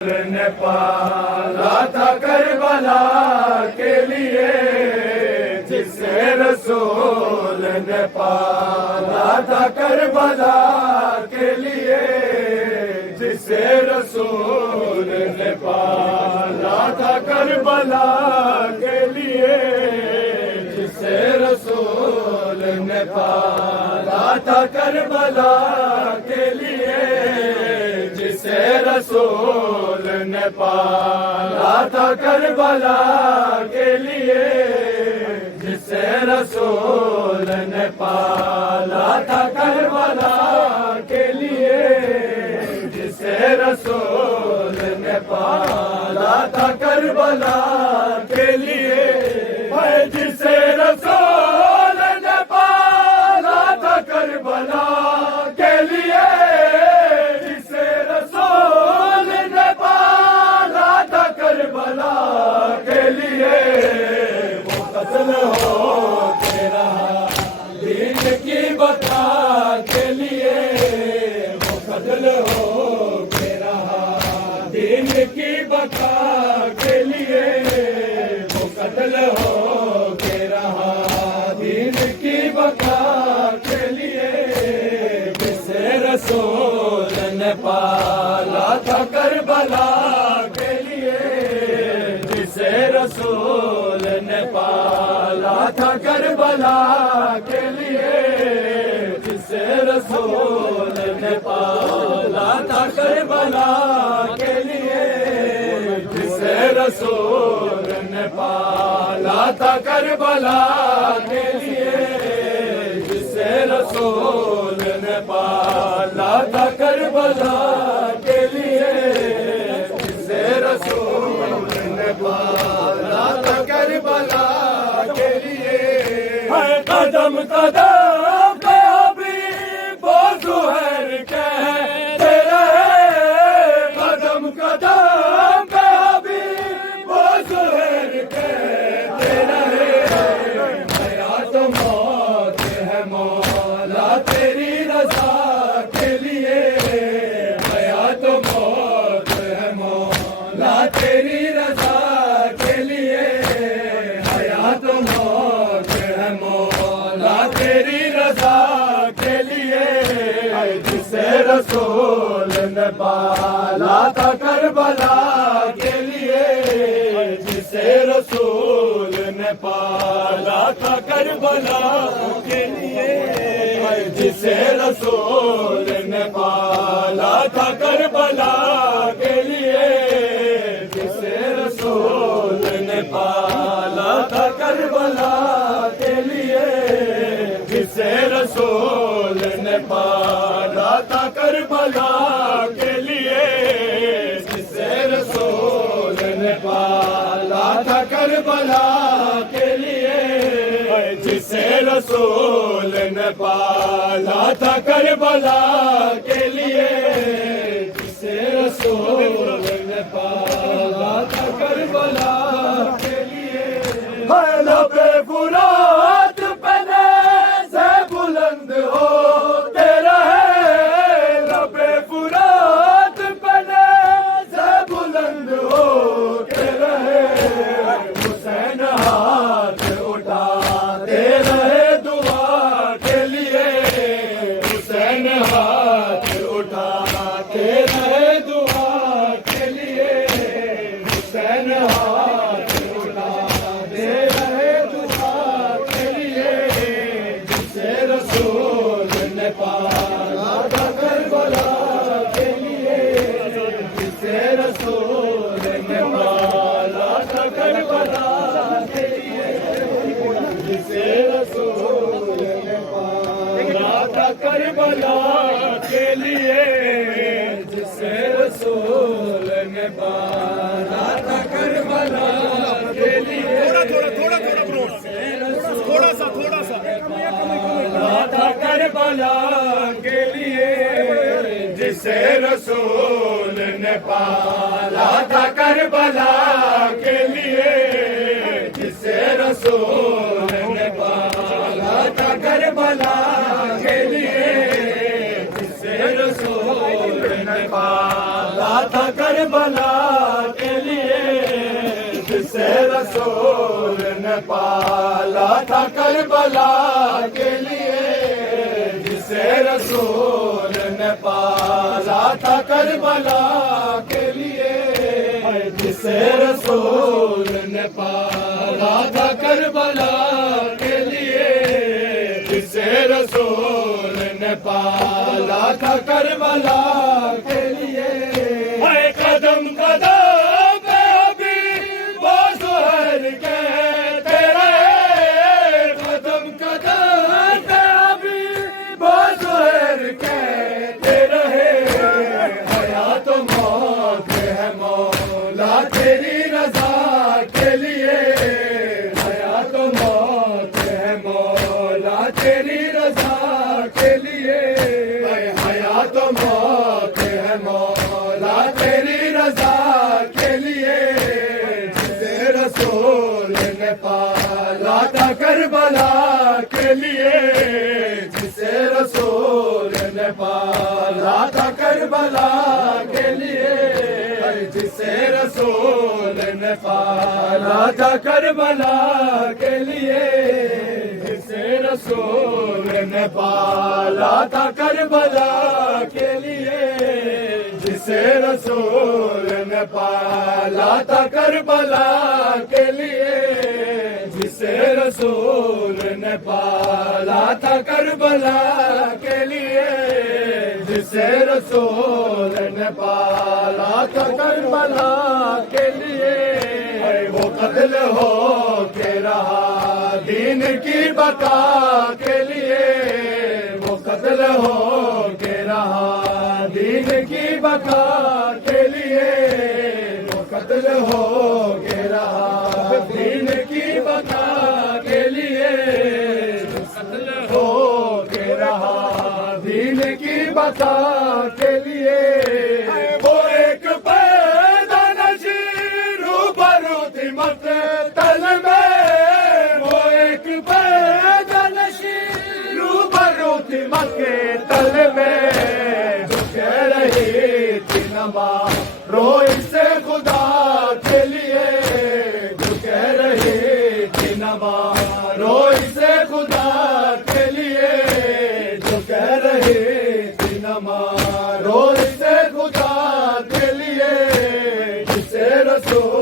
نے پالا تھا کربلا کے لیے، جسے رسول نے پالا تھا کربلا کے لیے، جسے رسول نے پالا تھا کربلا کے لیے، جسے رسول نے پالا تھا کربلا کے لیے، جسے رسول نے پالا تھا کربلا کے لیے، جسے رسول نے پالا تھا کربلا کے لیے، جسے رسول نے پالا تھا کربلا کے لیے، جسے رسول نے پالا تھا کربلا کے لیے، جسے رسول نے پالا تھا کربلا کے لیے، وہ قتل ہو کے رہا دین کی بقا کے لیے، وہ قتل ہو کے رہا دین کی بقا کے لیے، وہ قتل ہو کے رہا دین کی بقا کے لیے، جسے رسول نے پالا تھا کربلا کے لیے، جسے رسول نے پالا تھا کربلا کے لیے، جسے رسول نے پالا تھا کربلا کے لیے، جسے رسول نے پالا تھا کربلا کے لیے، جسے رسول نے پالا تھا کربلا کے لیے، جسے رسول نے پالا تھا کربلا کے لیے، قدم قدم پہ حبیب و زہر کہتے رہے، قدم قدم پہ حبیب و زہر کہتے رہے، حیات و موت ہے مولا تیری رضا کے لیے، حیات و موت ہے مولا تیری رضا کے لیے، حیات و موت ہے مولا تیری رضا کے لیے، جسے رسول نے پالا تھا کربلا کے لیے، جسے رسول نے پالا تھا کربلا کے لیے، جسے رسول نے پالا تھا کربلا کے لیے، جسے رسول نے پالا تھا کربلا کے لیے، جسے رسول نے پالا تھا کربلا کے لیے، جسے رسول نے پالا تھا کربلا کے لیے، جسے رسول نے پالا تھا کربلا کے لیے، جسے رسول نے پالا تھا کربلا کے لیے، لب فرات پہ نیزے بلند ہوتے رہے، لب فرات پہ نیزے بلند ہوتے رہے، حسین ہاتھ اٹھاتے رہے دعا کے لیے، حسین ہاتھ اٹھاتے رہے دعا کے لیے، حسین ہاتھ اٹھاتے رہے دعا کے لیے، جسے رسول نے پالا تھا کربلا کے لیے، جسے رسول نے پالا تھا کربلا کے لیے، جسے رسول نے پالا تھا کربلا کے لیے، جسے رسول نے پالا تھا کربلا کے لیے، تھوڑا سا پالا تھا کربلا کے لیے، جسے رسول نے پالا تھا کربلا کے لیے، جسے رسول نے پالا تھا کربلا کے لیے، جسے رسول نے پالا تھا کربلا کربلا کے لیے جسے رسول نے پالا تھا کربلا کے لیے جسے رسول نے پالا تھا کربلا کے لیے جسے رسول نے پالا تھا کربلا کے لیے قدم قدم پہ ابھی وہ زہر کہتے رہے قدم قدم پہ ابھی وہ زہر کہتے رہے حیات و موت ہے مولا تیری رضا کے لیے حیات و موت ہے مولا تیری رضا کے لیے حیات و موت ہے مولا تیری رضا کے لیے جسے رسول نے پالا تھا کربلا کے لیے جسے رسول نے پالا تھا کربلا کے لیے جسے رسول نے پالا تھا کربلا کے لیے جسے رسول نے پالا تھا کربلا کے لیے جسے رسول نے پالا تھا کربلا کے لیے جسے رسول نے پالا تھا کربلا کے لیے جسے رسول نے پالا تھا کربلا کے لیے وہ قتل ہو کے رہا دین کی بقا کے لیے وہ قتل ہو کے رہا دین کی بقا کے لیے وہ قتل ہو کے رہا دین کی بقا کے لیے قتل ہو کے رہا دین کی بقا کے لیے وہ ایک پیدا نشین روبرو تھی مقتل میں وہ ایک پیدا نشین روبرو تھی مقتل میں جو کہہ رہی تھی نماز رو اس سے خدا کے لیے جو کہہ رہی تھی نماز رو اس سے خدا کے لیے جو کہہ رہی تھی نماز رو اس سے خدا کے لیے جسے رسول